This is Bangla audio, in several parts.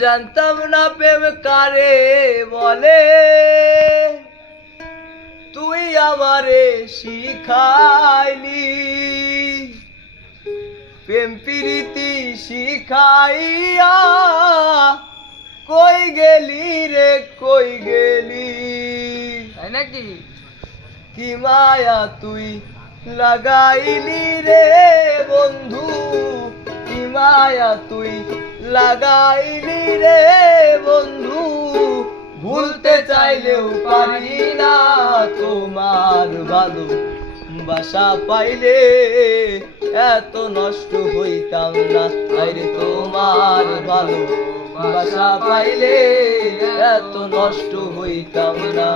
জানতাম না প্রেম কারে বলে, তুই আমারে শিখাইলি। প্রেম প্রীতি শিখাইয়া কই গেলি রে কই গেলি। তাই নাকি? কি মায়া তুই লাগাইলি রে বন্ধু, কি মায়া তুই লাগাইলি রে বন্ধু। ভুলতে চাইলেও পারি না তোমার ভালো বাসা পাইলে এত নষ্ট হইতাম না। আরে তোমার ভালো বাসা পাইলে এত নষ্ট হইতাম না।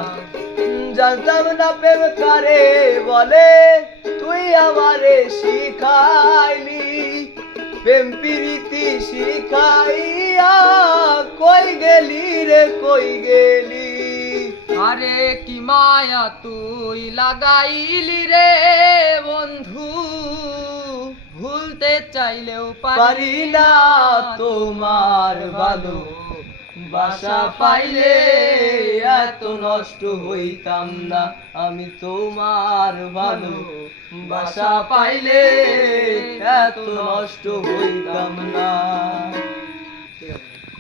জানতাম না প্রেম কারে বলে, তুই আমারে শিখাইলি। প্রেম প্রীতি শিখাইয়া কই গেলি রে কই গেলি। আরে কি মায়া তুই লাগাইলি রে বন্ধু, ভুলতে চাইলেও পারি না তোমার ভালো বাসা পাইলে এত নষ্ট হইতাম না। আমি তোমার ভালো বাসা পাইলে এত নষ্ট হইতাম না।